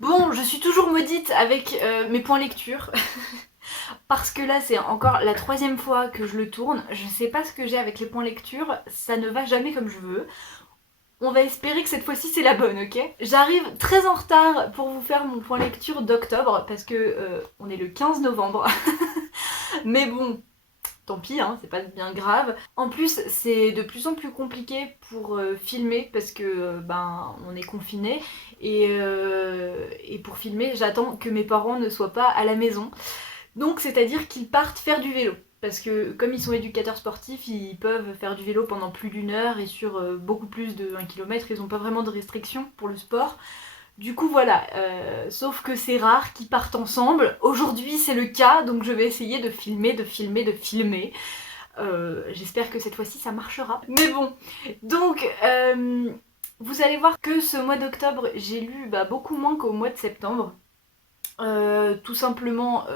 Bon, je suis toujours maudite avec mes points lecture. Parce que là, c'est encore la 3e fois que je le tourne. Je sais pas ce que j'ai avec les points lecture. Ça ne va jamais comme je veux. On va espérer que cette fois-ci c'est la bonne, ok? J'arrive très en retard pour vous faire mon point lecture d'octobre. Parce que on est le 15 novembre. Mais bon, tant pis, hein, c'est pas bien grave. En plus, c'est de plus en plus compliqué pour filmer parce que ben on est confiné et pour filmer, j'attends que mes parents ne soient pas à la maison. Donc c'est-à-dire qu'ils partent faire du vélo. Parce que comme ils sont éducateurs sportifs, ils peuvent faire du vélo pendant plus d'1 heure et sur beaucoup plus de 1 kilomètre. Ils n'ont pas vraiment de restrictions pour le sport. Du coup voilà, sauf que c'est rare qu'ils partent ensemble. Aujourd'hui c'est le cas, donc je vais essayer de filmer, de filmer, de filmer. J'espère que cette fois-ci ça marchera. Mais bon, donc vous allez voir que ce mois d'octobre j'ai lu beaucoup moins qu'au mois de septembre. Tout simplement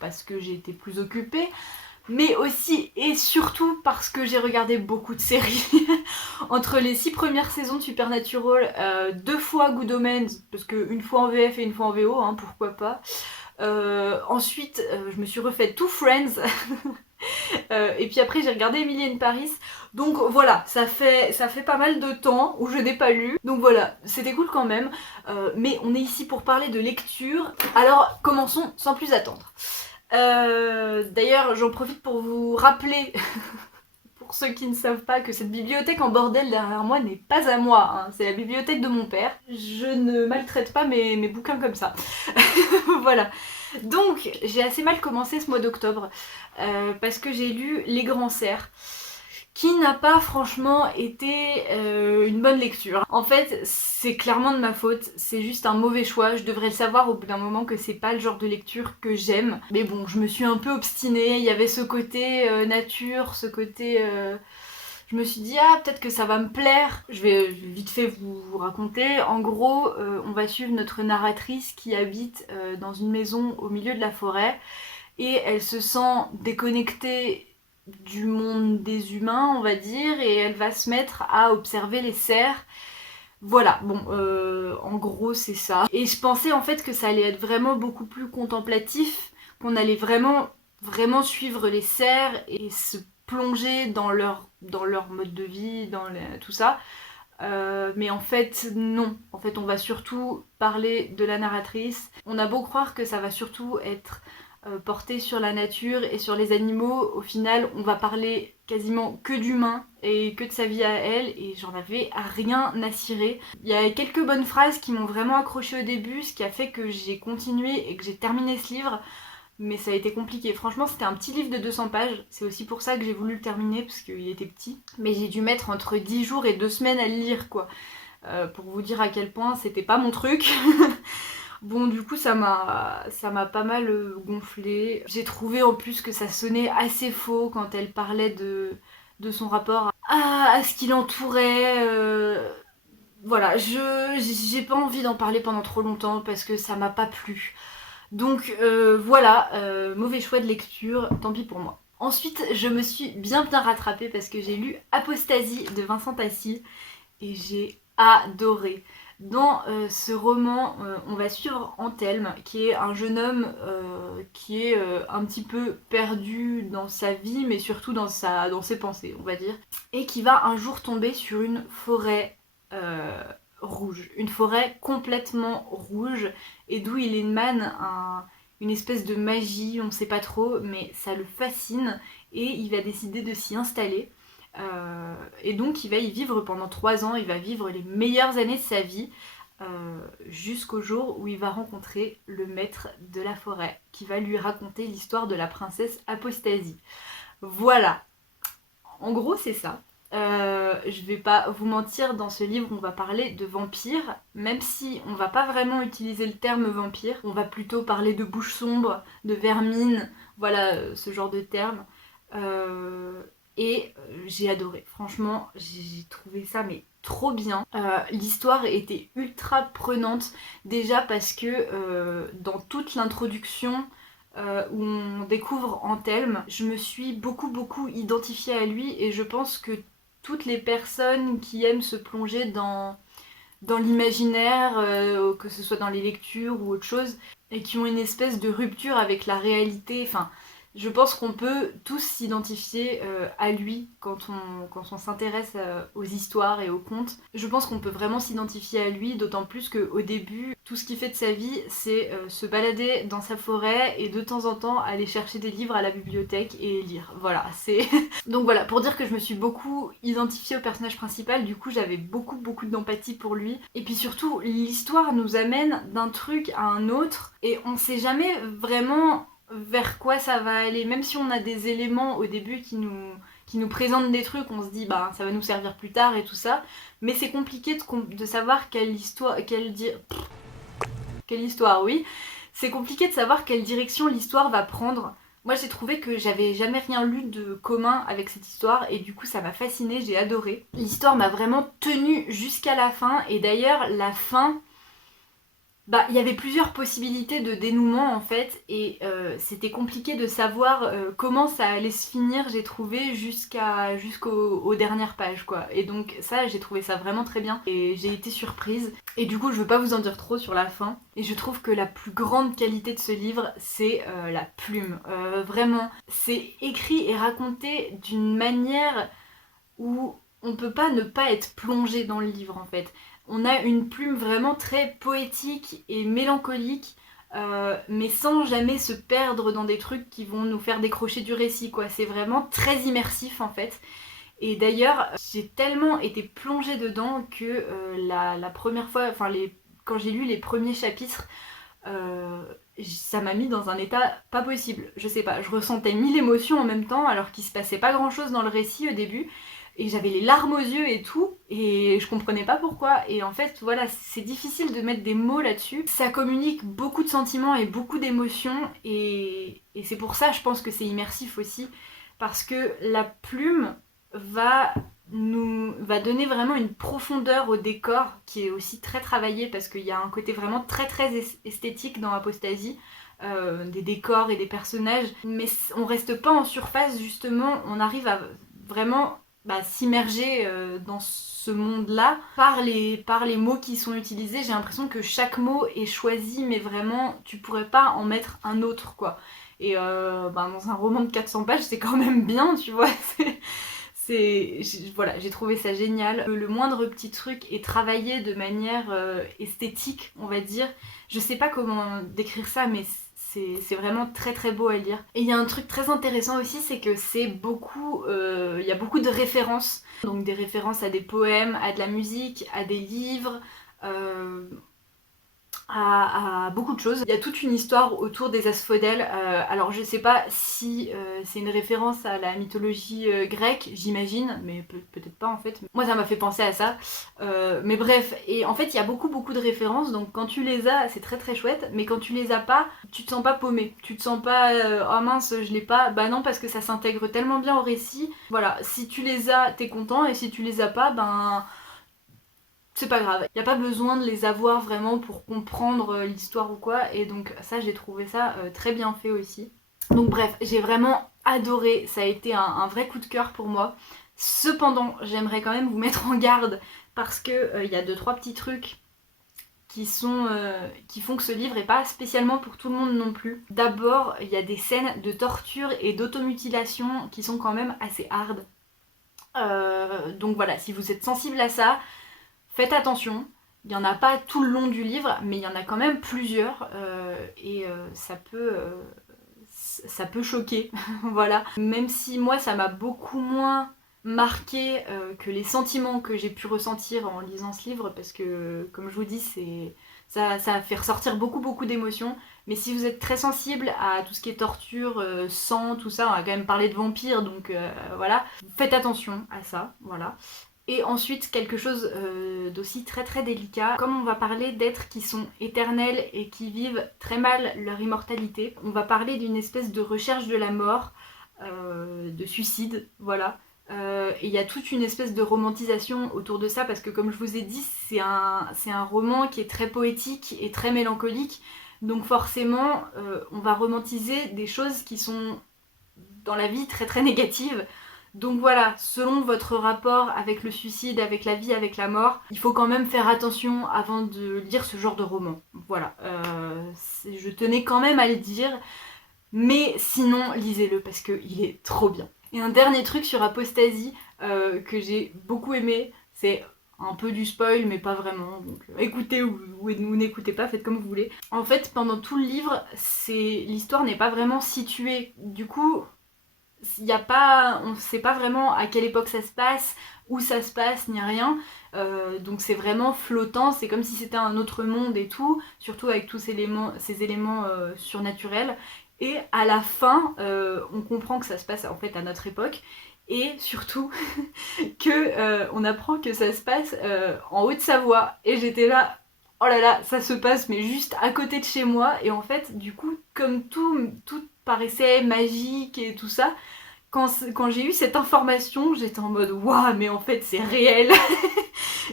parce que j'ai été plus occupée, mais aussi et surtout parce que j'ai regardé beaucoup de séries. Entre les 6 premières saisons de Supernatural, 2 fois Good Omens, parce que une fois en VF et une fois en VO, hein, pourquoi pas. Ensuite, je me suis refait tout Friends. Et puis après j'ai regardé Emily in Paris. Donc voilà, ça fait pas mal de temps où je n'ai pas lu. Donc voilà, c'était cool quand même. Mais on est ici pour parler de lecture. Alors commençons sans plus attendre. D'ailleurs j'en profite pour vous rappeler, pour ceux qui ne savent pas, que cette bibliothèque en bordel derrière moi n'est pas à moi, hein. C'est la bibliothèque de mon père. Je ne maltraite pas mes bouquins comme ça. Voilà. Donc, j'ai assez mal commencé ce mois d'octobre parce que j'ai lu Les Grands Cerfs, qui n'a pas franchement été une bonne lecture. En fait, c'est clairement de ma faute, c'est juste un mauvais choix. Je devrais le savoir au bout d'un moment que c'est pas le genre de lecture que j'aime. Mais bon, je me suis un peu obstinée, il y avait ce côté nature, ce côté... Je me suis dit, ah, peut-être que ça va me plaire. Je vais vite fait vous raconter. En gros, on va suivre notre narratrice qui habite dans une maison au milieu de la forêt. Et elle se sent déconnectée du monde des humains, on va dire. Et elle va se mettre à observer les cerfs. Voilà, bon, en gros, c'est ça. Et je pensais en fait que ça allait être vraiment beaucoup plus contemplatif. Qu'on allait vraiment suivre les cerfs et se plonger dans leur mode de vie, tout ça. Mais en fait, non. En fait, on va surtout parler de la narratrice. On a beau croire que ça va surtout être porté sur la nature et sur les animaux, au final, on va parler quasiment que d'humains et que de sa vie à elle, et j'en avais rien à cirer. Il y a quelques bonnes phrases qui m'ont vraiment accroché au début, ce qui a fait que j'ai continué et que j'ai terminé ce livre. Mais ça a été compliqué. Franchement, c'était un petit livre de 200 pages. C'est aussi pour ça que j'ai voulu le terminer, parce qu'il était petit. Mais j'ai dû mettre entre 10 jours et 2 semaines à le lire, quoi. Pour vous dire à quel point c'était pas mon truc. Bon, du coup, ça m'a pas mal gonflé. J'ai trouvé en plus que ça sonnait assez faux quand elle parlait de son rapport à ce qui l'entourait. Voilà, j'ai pas envie d'en parler pendant trop longtemps parce que ça m'a pas plu. Donc voilà, mauvais choix de lecture, tant pis pour moi. Ensuite, je me suis bien rattrapée parce que j'ai lu Apostasie de Vincent Tassi et j'ai adoré. Dans ce roman, on va suivre Anthelme, qui est un jeune homme qui est un petit peu perdu dans sa vie, mais surtout dans ses pensées, on va dire, et qui va un jour tomber sur une forêt rouge, une forêt complètement rouge, et d'où il émane une espèce de magie, on ne sait pas trop, mais ça le fascine, et il va décider de s'y installer. Et donc il va y vivre pendant 3 ans, il va vivre les meilleures années de sa vie, jusqu'au jour où il va rencontrer le maître de la forêt, qui va lui raconter l'histoire de la princesse Apostasie. Voilà, en gros c'est ça. Je vais pas vous mentir, dans ce livre on va parler de vampires, même si on va pas vraiment utiliser le terme vampire, on va plutôt parler de bouches sombres, de vermine, voilà, ce genre de termes. Et j'ai adoré, franchement j'ai trouvé ça mais trop bien. L'histoire était ultra prenante, déjà parce que dans toute l'introduction où on découvre Anthelme, je me suis beaucoup identifiée à lui, et je pense que toutes les personnes qui aiment se plonger dans l'imaginaire, que ce soit dans les lectures ou autre chose, et qui ont une espèce de rupture avec la réalité. Enfin, je pense qu'on peut tous s'identifier à lui quand on s'intéresse aux histoires et aux contes. Je pense qu'on peut vraiment s'identifier à lui, d'autant plus qu'au début, tout ce qu'il fait de sa vie, c'est se balader dans sa forêt et de temps en temps aller chercher des livres à la bibliothèque et lire. Voilà, c'est... Donc voilà, pour dire que je me suis beaucoup identifiée au personnage principal, du coup j'avais beaucoup d'empathie pour lui. Et puis surtout, l'histoire nous amène d'un truc à un autre et on sait jamais vraiment vers quoi ça va aller. Même si on a des éléments au début qui nous présentent des trucs, on se dit bah ça va nous servir plus tard et tout ça. Mais c'est compliqué de savoir quelle histoire, oui. C'est compliqué de savoir quelle direction l'histoire va prendre. Moi j'ai trouvé que j'avais jamais rien lu de commun avec cette histoire et du coup ça m'a fascinée, j'ai adoré. L'histoire m'a vraiment tenue jusqu'à la fin et d'ailleurs la fin, bah, il y avait plusieurs possibilités de dénouement en fait et c'était compliqué de savoir comment ça allait se finir, j'ai trouvé jusqu'aux dernières pages quoi. Et donc ça j'ai trouvé ça vraiment très bien et j'ai été surprise. Et du coup je veux pas vous en dire trop sur la fin. Et je trouve que la plus grande qualité de ce livre c'est la plume. Vraiment, c'est écrit et raconté d'une manière où on peut pas ne pas être plongé dans le livre en fait. On a une plume vraiment très poétique et mélancolique, mais sans jamais se perdre dans des trucs qui vont nous faire décrocher du récit quoi. C'est vraiment très immersif en fait. Et d'ailleurs, j'ai tellement été plongée dedans que la première fois, quand j'ai lu les premiers chapitres, euh, ça m'a mis dans un état pas possible. Je sais pas, je ressentais mille émotions en même temps alors qu'il se passait pas grand chose dans le récit au début. Et j'avais les larmes aux yeux et tout, et je comprenais pas pourquoi. Et en fait, voilà, c'est difficile de mettre des mots là-dessus. Ça communique beaucoup de sentiments et beaucoup d'émotions, et c'est pour ça, je pense que c'est immersif aussi, parce que la plume va va donner vraiment une profondeur au décor qui est aussi très travaillé parce qu'il y a un côté vraiment très esthétique dans Apostasie, des décors et des personnages, mais on reste pas en surface justement, on arrive à vraiment s'immerger dans ce monde-là par les mots qui sont utilisés. J'ai l'impression que chaque mot est choisi, mais vraiment tu pourrais pas en mettre un autre quoi. Et dans un roman de 400 pages, c'est quand même bien, tu vois. Voilà, j'ai trouvé ça génial. Le moindre petit truc est travaillé de manière esthétique, on va dire. Je sais pas comment décrire ça, mais c'est vraiment très beau à lire. Et il y a un truc très intéressant aussi, c'est que il y a beaucoup de références. Donc des références à des poèmes, à de la musique, à des livres, euh, à beaucoup de choses. Il y a toute une histoire autour des asphodèles. Alors je sais pas si c'est une référence à la mythologie grecque, j'imagine, mais peut-être pas en fait. Moi ça m'a fait penser à ça. Mais bref, et en fait il y a beaucoup de références, donc quand tu les as, c'est très chouette, mais quand tu les as pas, tu te sens pas paumé. Tu te sens pas oh mince, je l'ai pas. Bah non, parce que ça s'intègre tellement bien au récit. Voilà, si tu les as, t'es content, et si tu les as pas, ben c'est pas grave. Il n'y a pas besoin de les avoir vraiment pour comprendre l'histoire ou quoi. Et donc ça, j'ai trouvé ça très bien fait aussi. Donc bref, j'ai vraiment adoré. Ça a été un vrai coup de cœur pour moi. Cependant, j'aimerais quand même vous mettre en garde parce que il y a 2-3 petits trucs qui font que ce livre est pas spécialement pour tout le monde non plus. D'abord, il y a des scènes de torture et d'automutilation qui sont quand même assez hard. Donc voilà, si vous êtes sensible à ça, faites attention, il n'y en a pas tout le long du livre, mais il y en a quand même plusieurs et ça peut choquer, voilà. Même si moi ça m'a beaucoup moins marqué que les sentiments que j'ai pu ressentir en lisant ce livre, parce que comme je vous dis, ça fait ressortir beaucoup d'émotions. Mais si vous êtes très sensible à tout ce qui est torture, sang, tout ça, on va quand même parler de vampires, donc voilà, faites attention à ça, voilà. Et ensuite, quelque chose d'aussi très délicat, comme on va parler d'êtres qui sont éternels et qui vivent très mal leur immortalité, on va parler d'une espèce de recherche de la mort, de suicide, voilà. Et il y a toute une espèce de romantisation autour de ça, parce que comme je vous ai dit, c'est un roman qui est très poétique et très mélancolique, donc forcément, on va romantiser des choses qui sont dans la vie très négatives. Donc voilà, selon votre rapport avec le suicide, avec la vie, avec la mort, il faut quand même faire attention avant de lire ce genre de roman. Voilà, je tenais quand même à le dire, mais sinon lisez-le parce qu'il est trop bien. Et un dernier truc sur Apostasie que j'ai beaucoup aimé, c'est un peu du spoil mais pas vraiment, donc écoutez ou n'écoutez pas, faites comme vous voulez. En fait pendant tout le livre, l'histoire n'est pas vraiment située, du coup on sait pas vraiment à quelle époque ça se passe, où ça se passe, ni rien. Donc c'est vraiment flottant, c'est comme si c'était un autre monde et tout, surtout avec tous ces éléments surnaturels. Et à la fin, on comprend que ça se passe en fait à notre époque. Et surtout que on apprend que ça se passe en Haute-Savoie. Et j'étais là, oh là là, ça se passe mais juste à côté de chez moi. Et en fait, du coup, comme tout paraissait magique et tout ça, quand j'ai eu cette information, j'étais en mode waouh, mais en fait c'est réel.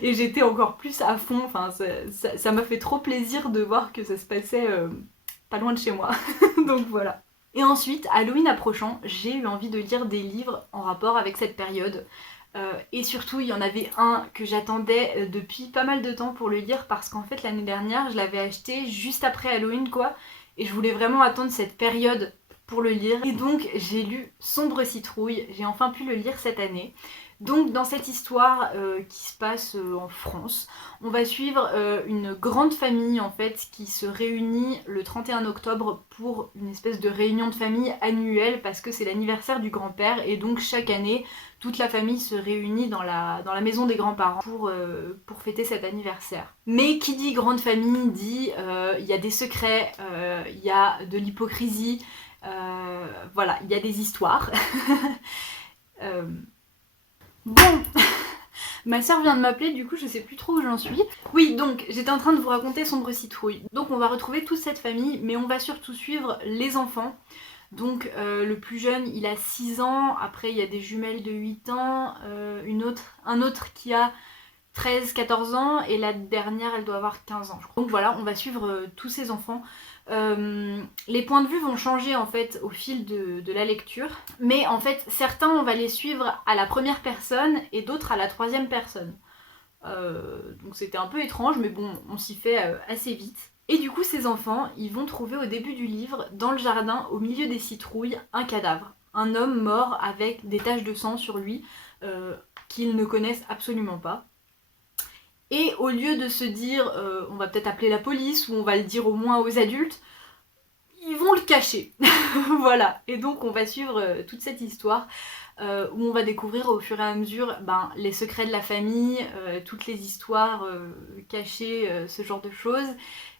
Et j'étais encore plus à fond. Enfin, ça m'a fait trop plaisir de voir que ça se passait pas loin de chez moi. Donc voilà. Et ensuite, Halloween approchant, j'ai eu envie de lire des livres en rapport avec cette période. Et surtout, il y en avait un que j'attendais depuis pas mal de temps pour le lire parce qu'en fait, l'année dernière, je l'avais acheté juste après Halloween, quoi. Et je voulais vraiment attendre cette période pour le lire. Et donc, j'ai lu Sombre citrouille. J'ai enfin pu le lire cette année. Donc dans cette histoire qui se passe en France, on va suivre une grande famille en fait qui se réunit le 31 octobre pour une espèce de réunion de famille annuelle parce que c'est l'anniversaire du grand-père et donc chaque année toute la famille se réunit dans la maison des grands-parents pour fêter cet anniversaire. Mais qui dit grande famille dit il y a des secrets, il y a de l'hypocrisie, voilà, il y a des histoires. Bon, ma soeur vient de m'appeler, du coup je sais plus trop où j'en suis. Oui, donc j'étais en train de vous raconter Sombre citrouille. Donc on va retrouver toute cette famille, mais on va surtout suivre les enfants. Donc le plus jeune il a 6 ans, après il y a des jumelles de 8 ans, un autre qui a 13-14 ans et la dernière elle doit avoir 15 ans. Donc voilà, on va suivre tous ces enfants. Les points de vue vont changer en fait au fil de la lecture, mais en fait certains on va les suivre à la première personne et d'autres à la troisième personne. Donc c'était un peu étrange mais bon on s'y fait assez vite. Et du coup ces enfants ils vont trouver au début du livre dans le jardin au milieu des citrouilles un cadavre. Un homme mort avec des taches de sang sur lui qu'ils ne connaissent absolument pas. Et au lieu de se dire on va peut-être appeler la police ou on va le dire au moins aux adultes, ils vont le cacher. Voilà. Et donc on va suivre toute cette histoire où on va découvrir au fur et à mesure les secrets de la famille, toutes les histoires cachées, ce genre de choses.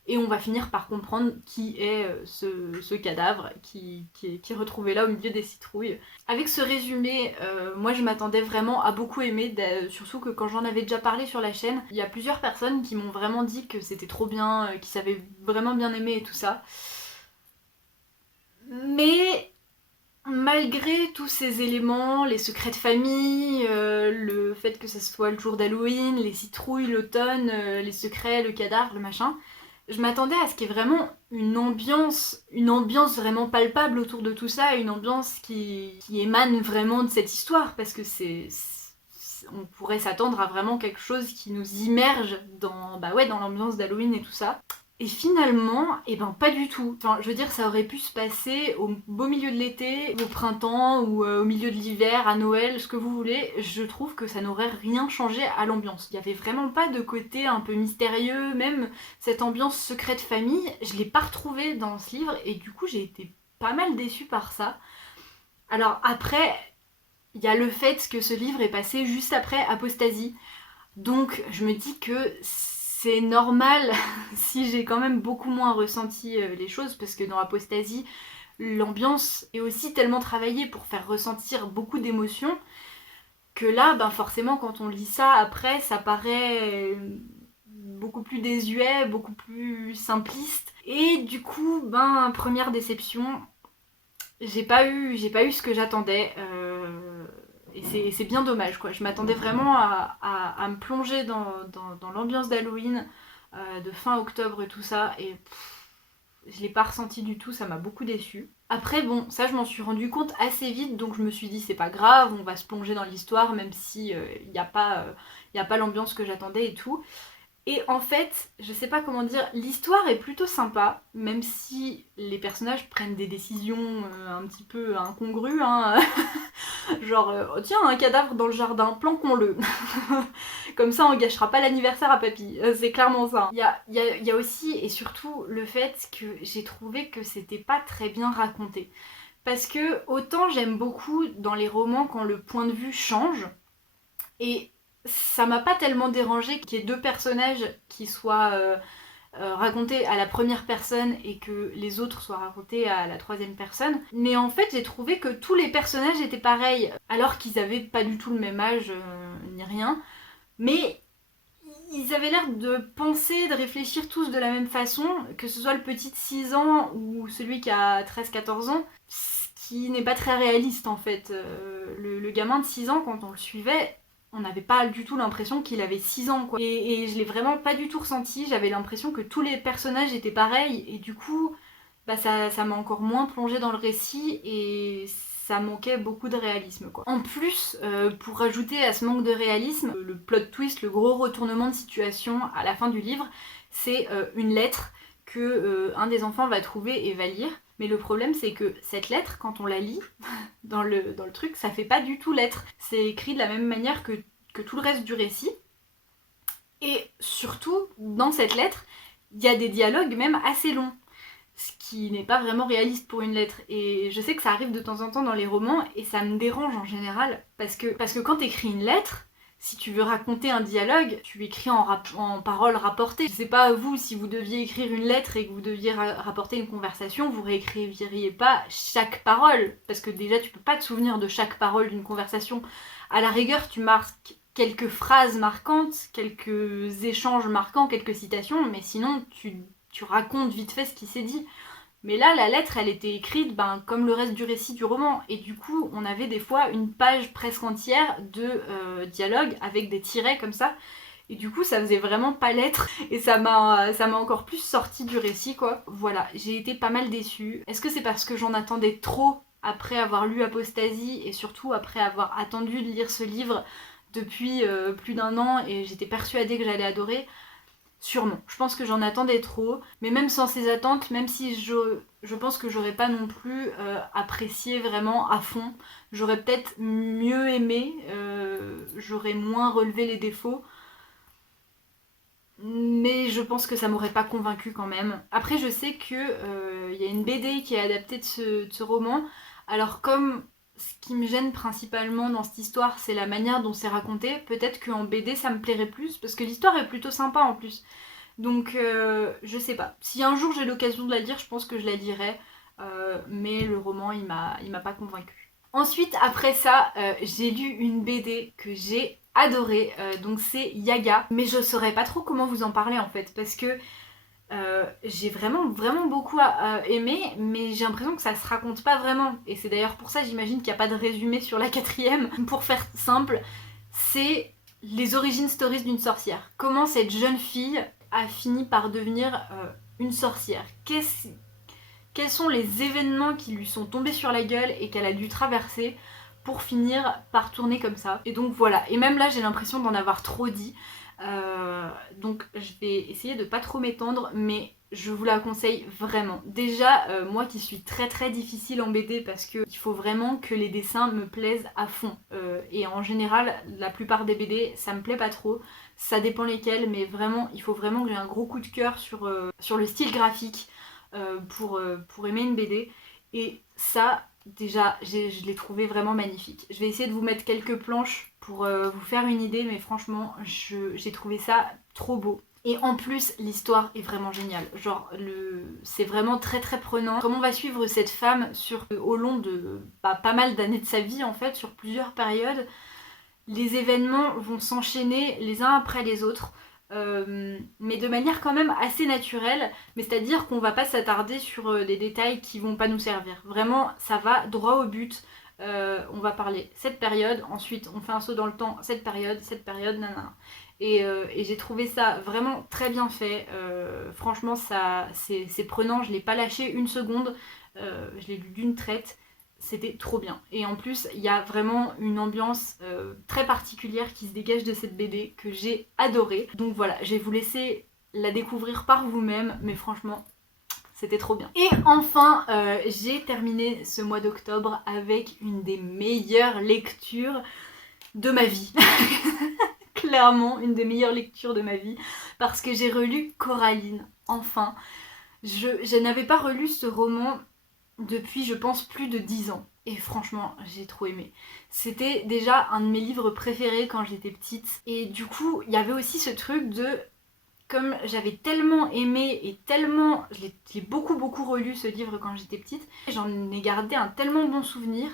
Et on va finir par comprendre qui est ce cadavre qui est retrouvé là au milieu des citrouilles. Avec ce résumé, moi je m'attendais vraiment à beaucoup aimer, surtout que quand j'en avais déjà parlé sur la chaîne, il y a plusieurs personnes qui m'ont vraiment dit que c'était trop bien, qu'ils avaient vraiment bien aimé et tout ça. Mais malgré tous ces éléments, les secrets de famille, le fait que ça soit le jour d'Halloween, les citrouilles, l'automne, les secrets, le cadavre, le machin, je m'attendais à ce qu'il y ait vraiment une ambiance vraiment palpable autour de tout ça, une ambiance qui émane vraiment de cette histoire, parce que on pourrait s'attendre à vraiment quelque chose qui nous immerge dans l'ambiance d'Halloween et tout ça. Et finalement, pas du tout. Enfin, je veux dire, ça aurait pu se passer au beau milieu de l'été, au printemps ou au milieu de l'hiver, à Noël, ce que vous voulez. Je trouve que ça n'aurait rien changé à l'ambiance. Il n'y avait vraiment pas de côté un peu mystérieux, même cette ambiance secrète famille, je l'ai pas retrouvée dans ce livre et du coup j'ai été pas mal déçue par ça. Alors après, il y a le fait que ce livre est passé juste après Apostasie. Donc je me dis que c'est normal si j'ai quand même beaucoup moins ressenti les choses parce que dans Apostasie, l'ambiance est aussi tellement travaillée pour faire ressentir beaucoup d'émotions que là, forcément, quand on lit ça après, ça paraît beaucoup plus désuet, beaucoup plus simpliste. Et du coup, première déception, j'ai pas eu ce que j'attendais. Et c'est bien dommage, quoi. Je m'attendais vraiment à me plonger dans l'ambiance d'Halloween, de fin octobre et tout ça, et je l'ai pas ressenti du tout, ça m'a beaucoup déçue. Après bon, ça je m'en suis rendu compte assez vite, donc je me suis dit c'est pas grave, on va se plonger dans l'histoire même si y a pas l'ambiance que j'attendais et tout. Et en fait, je sais pas comment dire, l'histoire est plutôt sympa, même si les personnages prennent des décisions un petit peu incongrues, hein. Genre, oh, tiens, un cadavre dans le jardin, planquons-le. Comme ça, on gâchera pas l'anniversaire à papy. C'est clairement ça. Il y a aussi et surtout le fait que j'ai trouvé que c'était pas très bien raconté. Parce que autant j'aime beaucoup dans les romans quand le point de vue change, et ça m'a pas tellement dérangé qu'il y ait deux personnages qui soient racontés à la première personne et que les autres soient racontés à la troisième personne. Mais en fait, j'ai trouvé que tous les personnages étaient pareils, alors qu'ils avaient pas du tout le même âge ni rien. Mais ils avaient l'air de penser, de réfléchir tous de la même façon, que ce soit le petit de 6 ans ou celui qui a 13-14 ans, ce qui n'est pas très réaliste en fait. Le gamin de 6 ans, quand on le suivait, on n'avait pas du tout l'impression qu'il avait 6 ans, quoi. Et je l'ai vraiment pas du tout ressenti, j'avais l'impression que tous les personnages étaient pareils, et du coup, bah ça m'a encore moins plongé dans le récit, et ça manquait beaucoup de réalisme, quoi. En plus, pour rajouter à ce manque de réalisme, le plot twist, le gros retournement de situation à la fin du livre, c'est une lettre que un des enfants va trouver et va lire. Mais le problème, c'est que cette lettre, quand on la lit dans le truc, ça fait pas du tout lettre. C'est écrit de la même manière que tout le reste du récit. Et surtout, dans cette lettre, il y a des dialogues même assez longs, ce qui n'est pas vraiment réaliste pour une lettre. Et je sais que ça arrive de temps en temps dans les romans, et ça me dérange en général, parce que quand t'écris une lettre, si tu veux raconter un dialogue, tu écris en paroles rapportées. Je sais pas vous, si vous deviez écrire une lettre et que vous deviez rapporter une conversation, vous réécriviriez pas chaque parole, parce que déjà tu peux pas te souvenir de chaque parole d'une conversation. À la rigueur, tu marques quelques phrases marquantes, quelques échanges marquants, quelques citations, mais sinon tu racontes vite fait ce qui s'est dit. Mais là, la lettre, elle était écrite comme le reste du récit du roman. Et du coup, on avait des fois une page presque entière de dialogue avec des tirets comme ça. Et du coup, ça faisait vraiment pas lettre. Et ça m'a encore plus sorti du récit, quoi. Voilà, j'ai été pas mal déçue. Est-ce que c'est parce que j'en attendais trop après avoir lu Apostasie et surtout après avoir attendu de lire ce livre depuis plus d'un an et j'étais persuadée que j'allais adorer? Sûrement. Je pense que j'en attendais trop, mais même sans ces attentes, même si je pense que j'aurais pas non plus apprécié vraiment à fond, j'aurais peut-être mieux aimé, j'aurais moins relevé les défauts, mais je pense que ça m'aurait pas convaincu quand même. Après, je sais que y a une BD qui est adaptée de ce roman, alors comme ce qui me gêne principalement dans cette histoire, c'est la manière dont c'est raconté. Peut-être qu'en BD, ça me plairait plus, parce que l'histoire est plutôt sympa en plus. Donc, je sais pas. Si un jour j'ai l'occasion de la lire, je pense que je la lirai. Mais le roman, il m'a pas convaincue. Ensuite, après ça, j'ai lu une BD que j'ai adorée. Donc, c'est Yaga. Mais je saurais pas trop comment vous en parler en fait. Parce que j'ai vraiment, vraiment beaucoup aimé. Mais j'ai l'impression que ça se raconte pas vraiment. Et c'est d'ailleurs pour ça, j'imagine qu'il n'y a pas de résumé sur la quatrième. Pour faire simple, c'est les origines stories d'une sorcière. Comment cette jeune fille a fini par devenir une sorcière. Quels sont les événements qui lui sont tombés sur la gueule et qu'elle a dû traverser pour finir par tourner comme ça. Et donc voilà, et même là j'ai l'impression d'en avoir trop dit. Donc je vais essayer de pas trop m'étendre, mais je vous la conseille vraiment. Déjà, moi qui suis très très difficile en BD parce que il faut vraiment que les dessins me plaisent à fond. Et en général, la plupart des BD, ça me plaît pas trop. Ça dépend lesquels, mais vraiment, il faut vraiment que j'ai un gros coup de cœur sur le style graphique pour aimer une BD. Et ça, déjà, je l'ai trouvé vraiment magnifique. Je vais essayer de vous mettre quelques planches pour vous faire une idée, mais franchement, j'ai trouvé ça trop beau. Et en plus, l'histoire est vraiment géniale. Genre, c'est vraiment très très prenant. Comment on va suivre cette femme au long de pas mal d'années de sa vie, en fait, sur plusieurs périodes. Les événements vont s'enchaîner les uns après les autres. Mais de manière quand même assez naturelle, mais c'est-à-dire qu'on va pas s'attarder sur des détails qui vont pas nous servir. Vraiment, ça va droit au but. On va parler cette période, ensuite on fait un saut dans le temps, cette période, nanana. Et j'ai trouvé ça vraiment très bien fait. Franchement, c'est prenant, je l'ai pas lâché une seconde. je l'ai lu d'une traite, c'était trop bien. Et en plus, il y a vraiment une ambiance très particulière qui se dégage de cette BD que j'ai adorée. Donc voilà, je vais vous laisser la découvrir par vous-même, mais franchement, c'était trop bien. Et enfin, j'ai terminé ce mois d'octobre avec une des meilleures lectures de ma vie. Clairement, une des meilleures lectures de ma vie, parce que j'ai relu Coraline, enfin. Je n'avais pas relu ce roman depuis, je pense, plus de 10 ans. Et franchement, j'ai trop aimé. C'était déjà un de mes livres préférés quand j'étais petite. Et du coup, il y avait aussi ce truc de... Comme j'avais tellement aimé et tellement... J'ai beaucoup relu ce livre quand j'étais petite. J'en ai gardé un tellement bon souvenir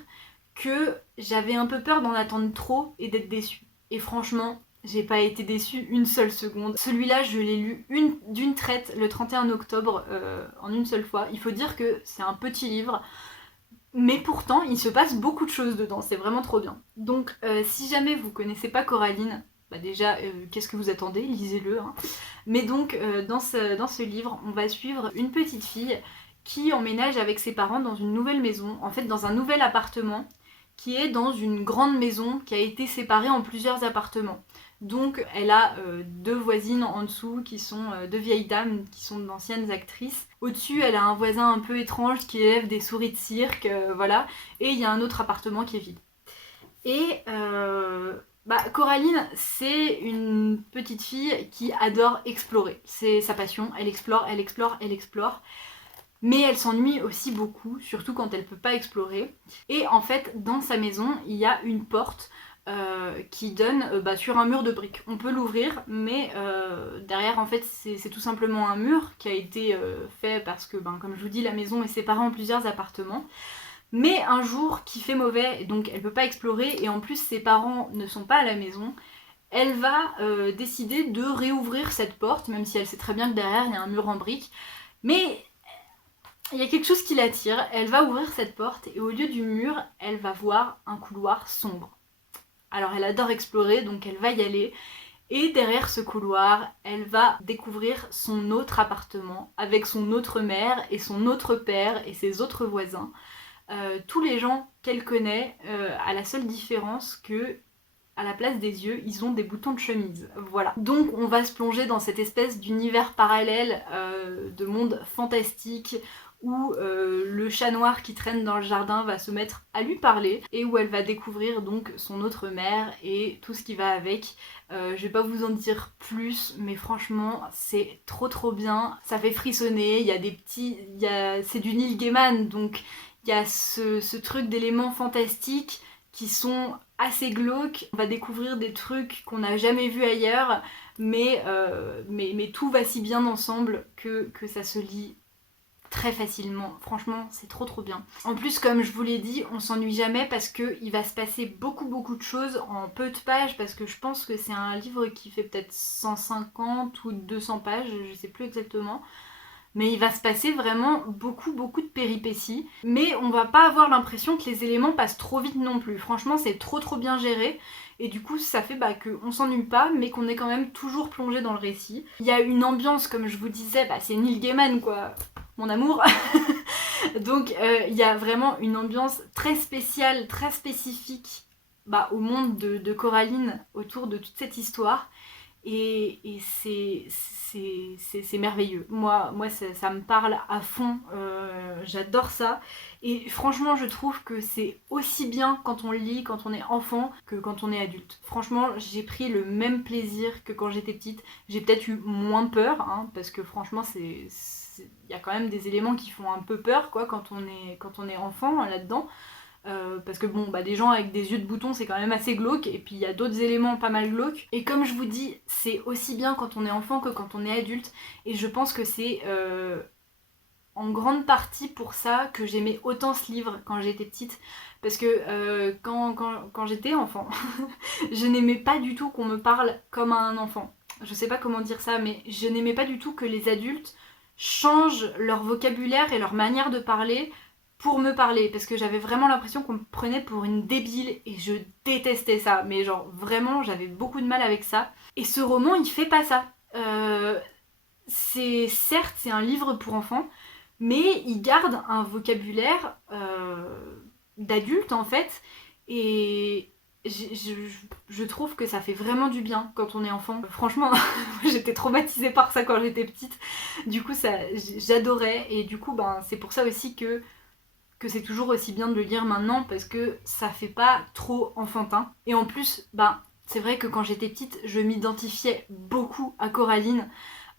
que j'avais un peu peur d'en attendre trop et d'être déçue. Et franchement, j'ai pas été déçue une seule seconde. Celui-là, je l'ai lu d'une traite le 31 octobre en une seule fois. Il faut dire que c'est un petit livre, mais pourtant, il se passe beaucoup de choses dedans. C'est vraiment trop bien. Donc, si jamais vous connaissez pas Coraline, bah déjà, qu'est-ce que vous attendez? Lisez-le. Hein. Mais donc, dans ce livre, on va suivre une petite fille qui emménage avec ses parents dans une nouvelle maison, en fait dans un nouvel appartement qui est dans une grande maison qui a été séparée en plusieurs appartements. Donc elle a deux voisines en dessous qui sont deux vieilles dames qui sont d'anciennes actrices. Au-dessus elle a un voisin un peu étrange qui élève des souris de cirque, voilà. Et il y a un autre appartement qui est vide. Et Coraline, c'est une petite fille qui adore explorer. C'est sa passion, elle explore, elle explore, elle explore. Mais elle s'ennuie aussi beaucoup, surtout quand elle peut pas explorer. Et en fait, dans sa maison, il y a une porte qui donne sur un mur de briques. On peut l'ouvrir, mais derrière, en fait, c'est tout simplement un mur qui a été fait parce que, comme je vous dis, la maison est séparée en plusieurs appartements. Mais un jour, qui fait mauvais, donc elle peut pas explorer, et en plus ses parents ne sont pas à la maison, elle va décider de réouvrir cette porte, même si elle sait très bien que derrière il y a un mur en briques. Mais il y a quelque chose qui l'attire, elle va ouvrir cette porte et au lieu du mur, elle va voir un couloir sombre. Alors elle adore explorer, donc elle va y aller. Et derrière ce couloir, elle va découvrir son autre appartement avec son autre mère et son autre père et ses autres voisins. Tous les gens qu'elle connaît, à la seule différence que à la place des yeux, ils ont des boutons de chemise. Voilà. Donc on va se plonger dans cette espèce d'univers parallèle, de monde fantastique, où le chat noir qui traîne dans le jardin va se mettre à lui parler, et où elle va découvrir donc son autre mère et tout ce qui va avec. Je vais pas vous en dire plus, mais franchement c'est trop bien. Ça fait frissonner, il y a des petits... C'est du Neil Gaiman, donc il y a ce truc d'éléments fantastiques qui sont assez glauques. On va découvrir des trucs qu'on n'a jamais vus ailleurs, mais tout va si bien ensemble que ça se lit très facilement. Franchement, c'est trop bien. En plus, comme je vous l'ai dit, on s'ennuie jamais parce qu'il va se passer beaucoup de choses en peu de pages, parce que je pense que c'est un livre qui fait peut-être 150 ou 200 pages, je sais plus exactement. Mais il va se passer vraiment beaucoup de péripéties. Mais on va pas avoir l'impression que les éléments passent trop vite non plus. Franchement, c'est trop bien géré. Et du coup, ça fait qu'on s'ennuie pas, mais qu'on est quand même toujours plongé dans le récit. Il y a une ambiance, comme je vous disais, c'est Neil Gaiman, quoi. Mon amour. Donc, il y a vraiment une ambiance très spéciale, très spécifique au monde de Coraline autour de toute cette histoire. Et c'est merveilleux. Moi ça me parle à fond, j'adore ça. Et franchement, je trouve que c'est aussi bien quand on lit, quand on est enfant, que quand on est adulte. Franchement, j'ai pris le même plaisir que quand j'étais petite. J'ai peut-être eu moins peur, hein, parce que franchement, il y a quand même des éléments qui font un peu peur, quoi, quand on est enfant là-dedans. Parce que des gens avec des yeux de bouton c'est quand même assez glauque, et puis il y a d'autres éléments pas mal glauques, et comme je vous dis, c'est aussi bien quand on est enfant que quand on est adulte, et je pense que c'est en grande partie pour ça que j'aimais autant ce livre quand j'étais petite, parce que quand j'étais enfant, je n'aimais pas du tout qu'on me parle comme à un enfant. Je sais pas comment dire ça, mais je n'aimais pas du tout que les adultes changent leur vocabulaire et leur manière de parler pour me parler, parce que j'avais vraiment l'impression qu'on me prenait pour une débile, et je détestais ça, mais genre vraiment j'avais beaucoup de mal avec ça. Et ce roman il fait pas ça. Certes c'est un livre pour enfants, mais il garde un vocabulaire d'adulte en fait, et je trouve que ça fait vraiment du bien quand on est enfant. Franchement, j'étais traumatisée par ça quand j'étais petite, du coup j'adorais, et du coup c'est pour ça aussi que c'est toujours aussi bien de le lire maintenant, parce que ça fait pas trop enfantin. Et en plus, c'est vrai que quand j'étais petite, je m'identifiais beaucoup à Coraline.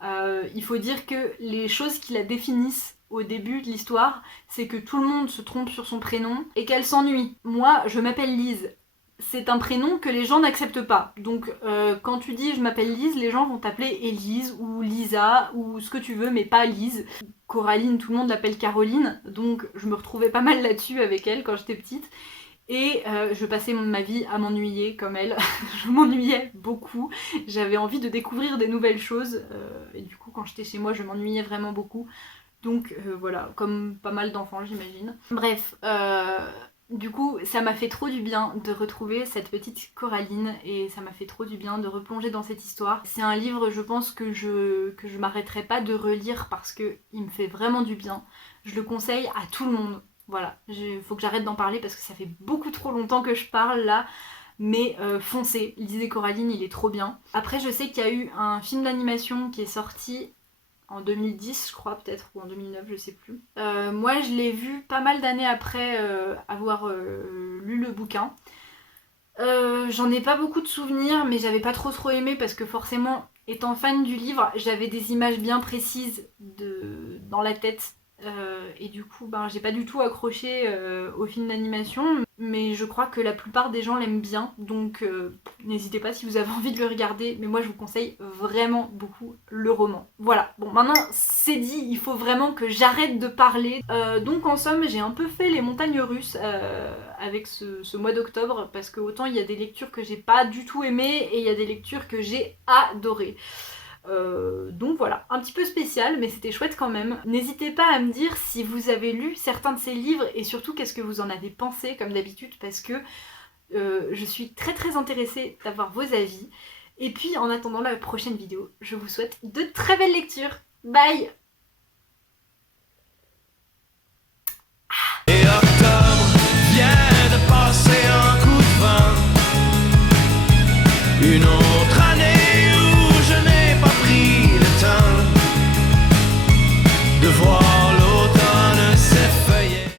Il faut dire que les choses qui la définissent au début de l'histoire, c'est que tout le monde se trompe sur son prénom et qu'elle s'ennuie. Moi, je m'appelle Lise. C'est un prénom que les gens n'acceptent pas. Donc quand tu dis je m'appelle Lise, les gens vont t'appeler Élise ou Lisa ou ce que tu veux, mais pas Lise. Coraline, tout le monde l'appelle Caroline, donc je me retrouvais pas mal là-dessus avec elle quand j'étais petite. Et je passais ma vie à m'ennuyer comme elle. Je m'ennuyais beaucoup. J'avais envie de découvrir des nouvelles choses. Et du coup, quand j'étais chez moi, je m'ennuyais vraiment beaucoup. Donc voilà, comme pas mal d'enfants, j'imagine. Bref, du coup, ça m'a fait trop du bien de retrouver cette petite Coraline, et ça m'a fait trop du bien de replonger dans cette histoire. C'est un livre, je pense, que je m'arrêterai pas de relire parce que il me fait vraiment du bien. Je le conseille à tout le monde. Voilà, faut que j'arrête d'en parler parce que ça fait beaucoup trop longtemps que je parle là. Mais foncez, lisez Coraline, il est trop bien. Après, je sais qu'il y a eu un film d'animation qui est sorti en 2010 je crois, peut-être, ou en 2009, je sais plus. Moi je l'ai vu pas mal d'années après avoir lu le bouquin. J'en ai pas beaucoup de souvenirs, mais j'avais pas trop aimé parce que forcément, étant fan du livre, j'avais des images bien précises dans la tête. Et du coup, j'ai pas du tout accroché au film d'animation, mais je crois que la plupart des gens l'aiment bien, donc n'hésitez pas si vous avez envie de le regarder, mais moi je vous conseille vraiment beaucoup le roman. Voilà, bon maintenant c'est dit, il faut vraiment que j'arrête de parler. Donc en somme, j'ai un peu fait les montagnes russes avec ce mois d'octobre, parce que autant il y a des lectures que j'ai pas du tout aimées, et il y a des lectures que j'ai adorées. Donc voilà, un petit peu spécial, mais c'était chouette quand même. N'hésitez pas à me dire si vous avez lu certains de ces livres, et surtout qu'est-ce que vous en avez pensé, comme d'habitude, parce que je suis très très intéressée d'avoir vos avis. Et puis en attendant la prochaine vidéo, je vous souhaite de très belles lectures. Bye! Et octobre vient de passer un coup de vent, une